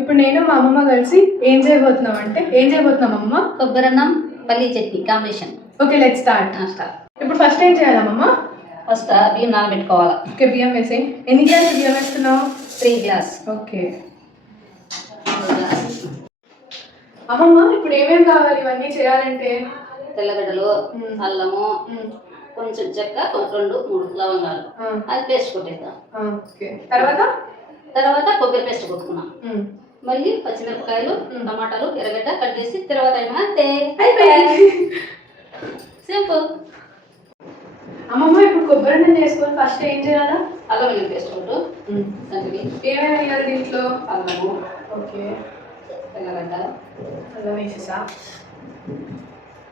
ఇప్పుడు నేను మా అమ్మమ్మ కలిసి ఏం చేయబోతున్నాం అమ్మ? కొబ్బరన్నం పల్లి chutney combination. Okay, let's start. ఇప్పుడు ఫస్ట్ ఏం చేయాలమ్మా? ఫస్ట్ బియ్యం నానబెట్టుకోవాలి. ఓకే, బియ్యం వేసి. ఎన్ని గ్లాసులు బియ్యం వేస్తున్నావు? 3 గ్లాస్. ఓకే అమ్మమ్మ, ఇప్పుడు ఏమేమి కావాలి ఇవన్నీ చేయాలంటే? తెల్లగడ్డలు, అల్లము, కొంచెం చెక్క, 2-3 లవంగాలు, అది పేస్ట్ కొట్టేద్దాం. ఓకే, తర్వాత కొబ్బరి పేస్ట్ కొట్టుకున్నాం. మళ్ళీ పచ్చిమిరపకాయలు, టమాటాలు, ఎర్రగడ్డ కట్ చేసి తర్వాత అంతే సింపుల్. అమ్మమ్మ, ఇప్పుడు కొబ్బరి అన్నం చేసుకొని ఫస్ట్ ఏం చేయాలా? అల్లం వెల్లుల్లి పేస్ట్ కొట్టు. ఏమేమి వేయాలి దీంట్లో? అల్లము, ఓకే, తెల్లగడ్డ, అల్లం వేసేసా,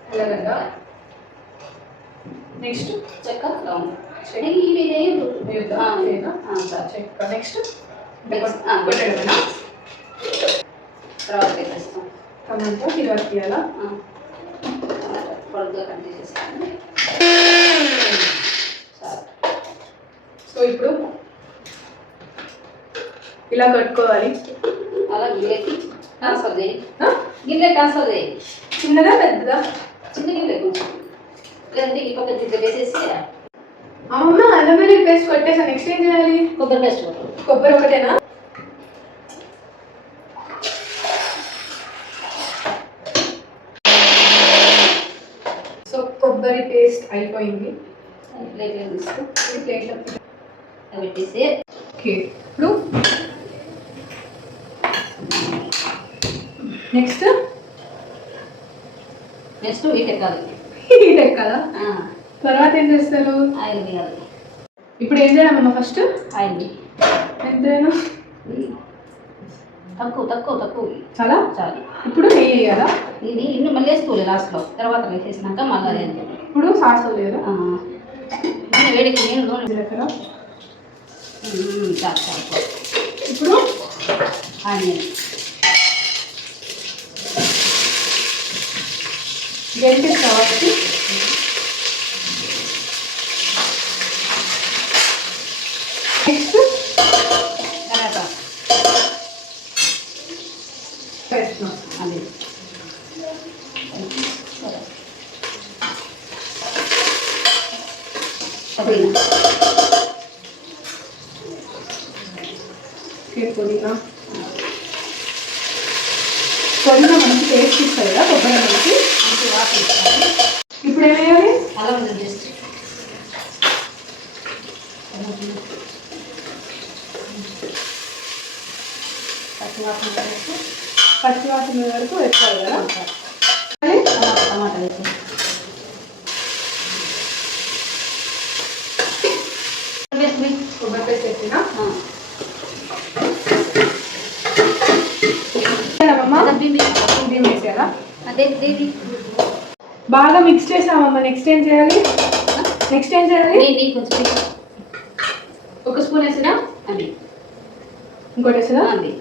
తెల్లగడ్డ, నెక్స్ట్ చెక్క, లవంగం. చెక్క, నెక్స్ట్ తర్వాత పెట్టేస్తాం. టమాటో ఇరవై తీయాలా? పొడుగ్గా కట్ చేసేస్తాను. సో ఇప్పుడు ఇలా కట్టుకోవాలి. అలా గిన్నెకి ట్రాన్స్ఫర్ చేయి. గిన్నె ట్రాన్స్ఫర్ చేయి. చిన్నదా పెద్దదా? చిన్న గిన్నె కొంచెం, లేదంటే ఈ పక్క గిన్నె వేసేసి. అమ్మమ్మ, అల్లం వెల్లుల్లి పేస్ట్ కొట్టేసా, నెక్స్ట్ ఏం చేయాలి? కొబ్బరి పేస్ట్ కొట్టు. కొబ్బరి ఒకటేనా? సో కొబ్బరి పేస్ట్ అయిపోయింది. ప్లేట్లో తీసుకో. ప్లేట్లో పెట్టేసి. ఓకే, ఇప్పుడు నెక్స్ట్ హీట్ ఎక్కాలి. హీట్ ఎక్కాలా? తర్వాత ఏం చేస్తారు? ఆయిల్ వేయాలి. ఇప్పుడు ఏం చేయాలమ్మా? ఫస్ట్ ఆయిల్ ఎంతైనా తక్కువ చాలా చాలు. ఇప్పుడు నెయ్యి వేయాలా? ఇది ఇన్ని మళ్ళీ వేసుకోవాలి లాస్ట్లో, తర్వాత వేసేసినాక మళ్ళీ ఇప్పుడు సాస్ లేదా? వేడికి నేను జీలకర్ర. చాలు. ఇప్పుడు ఆనియన్ గెంటి కాబట్టి నెక్స్ట్ టమాటా వేస్తున్నాం. అది పుదీనా మంచి టేస్ట్ ఇస్తుంది కదా కొబ్బరి అన్నంకి. మంచి వాసన ఇస్తాను. ఇప్పుడు ఏం వేయాలి? అల్లం వెల్లుల్లి పేస్ట్. పచ్చివాసన వరకు వేసుకోవాలి కదా. టమాటా వేసి కొబ్బరి పేస్ట్ వేసినా బియ్యం వేసేయాలా? అదే బాగా మిక్స్ చేసామమ్మా. నెక్స్ట్ ఏం చేయాలి? కొంచెం 1 స్పూన్ వేసినా అది ఇంకోటి వేసినా అది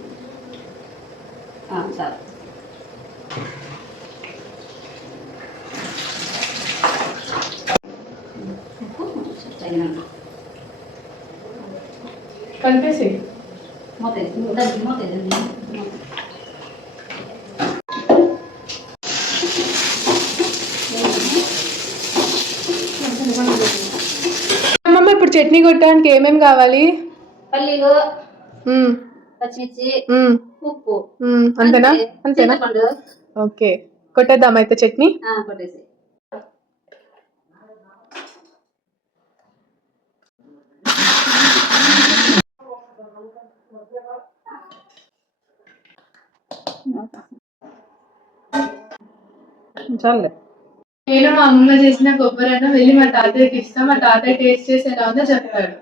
సార్. కలిపేసి అమ్మమ్మ, ఇప్పుడు చట్నీ కొట్టడానికి ఏమేమి కావాలి? పల్లీలు, పచ్చిమిర్చి, ఉప్పు. అంతేనా? చింతపండు. ఓకే, కొట్టేద్దాం అయితే చట్నీ. కొట్టేసి చాలే. నేను మా అమ్మ చేసిన కొబ్బరి అన్నం వెళ్ళి మా తాతయ్యకి ఇస్తాం. మా తాతయ్య టేస్ట్ చేసి ఎలా ఉందో చెప్తాడు.